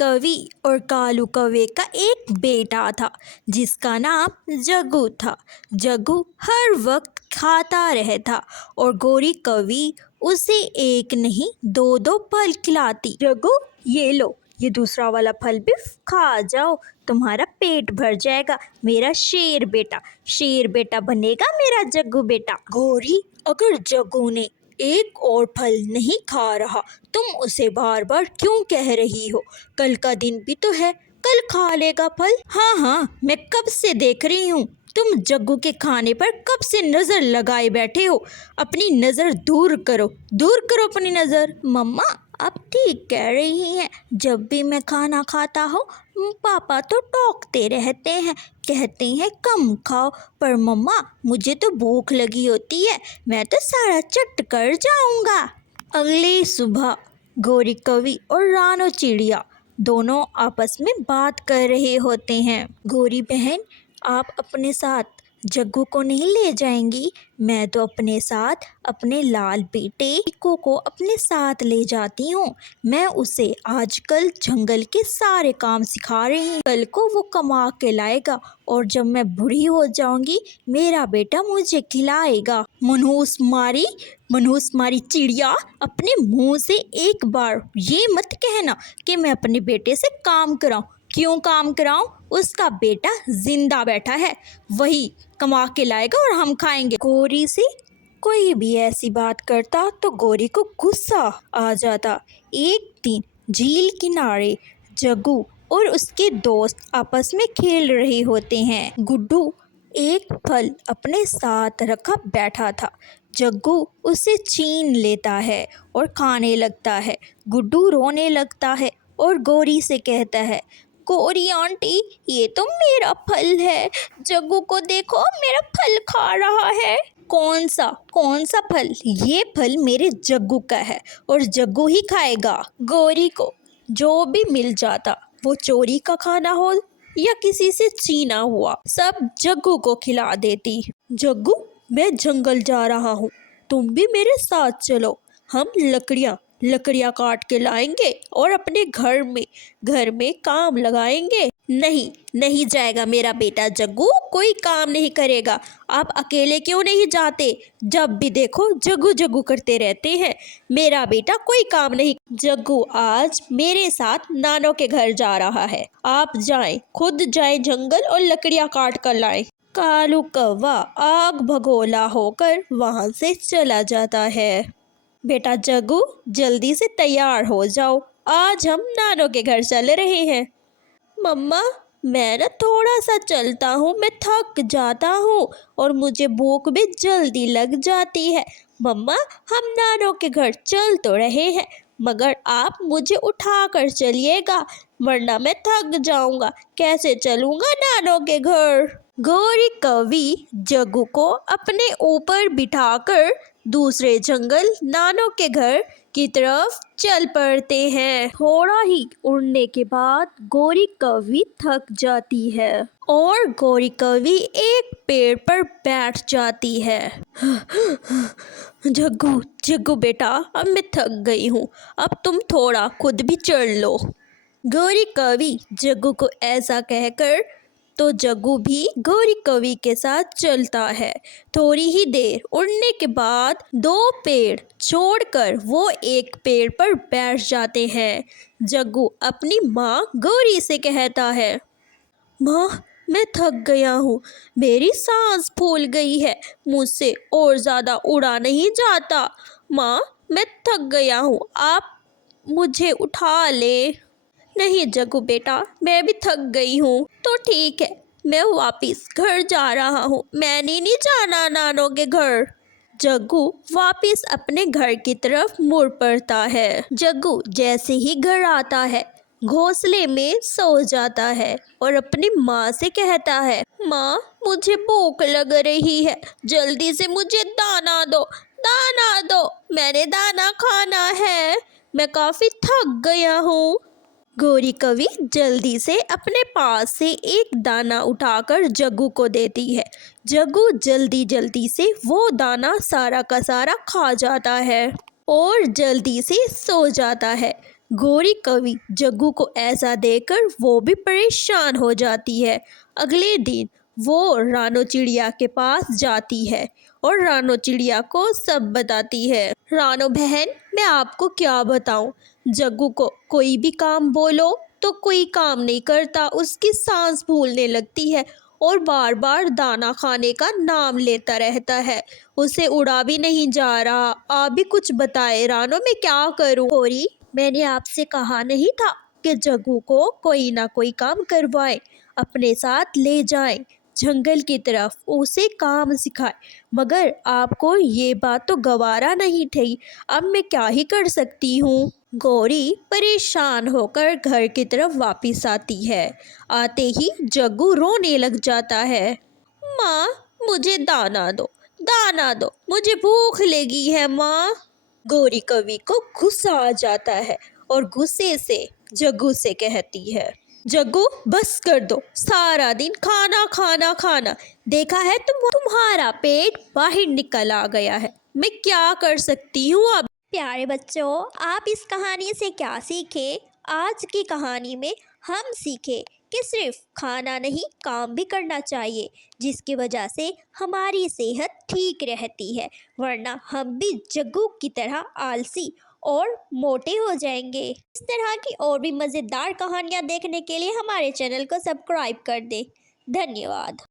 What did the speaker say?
कवि और कालू कौवे का एक बेटा था जिसका नाम जग्गू था। जग्गू हर वक्त खाता रहता और गोरी कवि उसे एक नहीं दो दो फल खिलाती। जग्गू, ये लो, ये दूसरा वाला फल भी खा जाओ, तुम्हारा पेट भर जाएगा। मेरा शेर बेटा बनेगा मेरा जग्गू बेटा। गोरी, अगर जग्गू ने एक और फल नहीं खा रहा, तुम उसे बार बार क्यों कह रही हो? कल का दिन भी तो है, कल खा लेगा फल। हाँ, मैं कब से देख रही हूँ, तुम जग्गू के खाने पर कब से नजर लगाए बैठे हो। अपनी नजर दूर करो अपनी नजर। मम्मा, आप ठीक कह रही हैं, जब भी मैं खाना खाता हूँ पापा तो टोकते रहते हैं, कहते हैं कम खाओ, पर मम्मा मुझे तो भूख लगी होती है, मैं तो सारा चट कर जाऊंगा। अगली सुबह गोरी कवि और रानो चिड़िया दोनों आपस में बात कर रहे होते हैं। गोरी बहन, आप अपने साथ जग्गू को नहीं ले जाएंगी? मैं तो अपने साथ अपने लाल बेटे टीकू को अपने साथ ले जाती हूँ। मैं उसे आजकल जंगल के सारे काम सिखा रही हूँ, कल को वो कमा के लाएगा और जब मैं बूढ़ी हो जाऊंगी मेरा बेटा मुझे खिलाएगा। मनहूस मारी चिड़िया, अपने मुंह से एक बार ये मत कहना कि मैं अपने बेटे से काम कराऊं। क्यों काम कराऊं? उसका बेटा जिंदा बैठा है, वही कमा के लाएगा और हम खाएंगे। गोरी से कोई भी ऐसी बात करता तो गोरी को गुस्सा आ जाता। एक दिन झील किनारे जग्गू और उसके दोस्त आपस में खेल रहे होते हैं। गुड्डू एक फल अपने साथ रखा बैठा था। जग्गू उसे छीन लेता है और खाने लगता है। गुड्डू रोने लगता है और गोरी से कहता है, गोरी आंटी, ये तो मेरा फल है, जग्गू को देखो मेरा फल खा रहा है। कौन सा फल? ये फल मेरे जग्गू का है और जग्गू ही खाएगा। गोरी को जो भी मिल जाता, वो चोरी का खाना हो या किसी से छीना हुआ, सब जग्गू को खिला देती। जग्गू, मैं जंगल जा रहा हूँ, तुम भी मेरे साथ चलो, हम लकड़ियाँ काट के लाएंगे और अपने घर में काम लगाएंगे। नहीं जाएगा मेरा बेटा जग्गू, कोई काम नहीं करेगा। आप अकेले क्यों नहीं जाते? जब भी देखो जग्गू करते रहते हैं। मेरा बेटा कोई काम नहीं। जग्गू आज मेरे साथ नानो के घर जा रहा है, आप खुद जाएं जंगल और लकड़ियाँ काट कर लाएं। कालू कौवा आग भगोला होकर वहां से चला जाता है। बेटा जग्गू, जल्दी से तैयार हो जाओ, आज हम नानो के घर चल रहे हैं। मम्मा, मैं ना थोड़ा सा चलता हूँ, मैं थक जाता हूँ और मुझे भूख भी जल्दी लग जाती है। मम्मा, हम नानो के घर चल तो रहे हैं, मगर आप मुझे उठा कर चलिएगा, वरना मैं थक जाऊंगा। कैसे चलूंगा नानो के घर? गोरी कवि जग्गू को अपने ऊपर बिठाकर दूसरे जंगल नानो के घर की तरफ चल पड़ते हैं। थोड़ा ही उड़ने के बाद गोरी कवि थक जाती है और गोरी कवि एक पेड़ पर बैठ जाती है। जग्गू बेटा, अब मैं थक गई हूँ, अब तुम थोड़ा खुद भी चढ़ लो। गोरी कवि जग्गू को ऐसा कहकर तो जग्गू भी गोरी कवि के साथ चलता है। थोड़ी ही देर उड़ने के बाद दो पेड़ छोड़कर वो एक पेड़ पर बैठ जाते हैं। जग्गू अपनी माँ गोरी से कहता है, माँ, मैं थक गया हूँ, मेरी सांस फूल गई है, मुझसे और ज़्यादा उड़ा नहीं जाता। माँ, मैं थक गया हूँ, आप मुझे उठा ले। नहीं जग्गू बेटा, मैं भी थक गई हूँ। तो ठीक है, मैं वापिस घर जा रहा हूँ, मैंने नहीं जाना नानो के घर। जग्गू वापिस अपने घर की तरफ मुड़ पड़ता है। जग्गू जैसे ही घर आता है, घोंसले में सो जाता है और अपनी माँ से कहता है, माँ, मुझे भूख लग रही है, जल्दी से मुझे दाना दो, मैंने दाना खाना है, मैं काफ़ी थक गया हूँ। गोरी कवि जल्दी से अपने पास से एक दाना उठाकर जग्गू को देती है। जग्गू जल्दी से वो दाना सारा का सारा खा जाता है और जल्दी से सो जाता है। गौरी कवि जग्गू को ऐसा देखकर वो भी परेशान हो जाती है। अगले दिन वो रानो चिड़िया के पास जाती है और रानो चिड़िया को सब बताती है। रानो बहन, मैं आपको क्या बताऊं, जग्गू को कोई भी काम बोलो तो कोई काम नहीं करता, उसकी सांस फूलने लगती है और बार बार दाना खाने का नाम लेता रहता है। उसे उड़ा भी नहीं जा रहा। आप भी कुछ बताए रानो, मैं क्या करूं? गौरी, मैंने आपसे कहा नहीं था कि जग्गू को कोई ना कोई काम करवाएं, अपने साथ ले जाएं जंगल की तरफ, उसे काम सिखाए, मगर आपको ये बात तो गवारा नहीं थी। अब मैं क्या ही कर सकती हूँ? गौरी परेशान होकर घर की तरफ वापस आती है। आते ही जग्गू रोने लग जाता है। माँ, मुझे दाना दो, दाना दो, मुझे भूख लगी है माँ। गौरी कवि को गुस्सा आ जाता है और गुस्से से जग्गू से कहती है, जग्गू बस कर दो, सारा दिन खाना खाना खाना, देखा है तुम्हारा पेट बाहर निकल आ गया है, मैं क्या कर सकती हूँ अब? प्यारे बच्चों, आप इस कहानी से क्या सीखे? आज की कहानी में हम सीखे कि सिर्फ खाना नहीं, काम भी करना चाहिए, जिसकी वजह से हमारी सेहत ठीक रहती है, वरना हम भी जग्गू की तरह आलसी और मोटे हो जाएंगे। इस तरह की और भी मज़ेदार कहानियाँ देखने के लिए हमारे चैनल को सब्सक्राइब कर दें। धन्यवाद।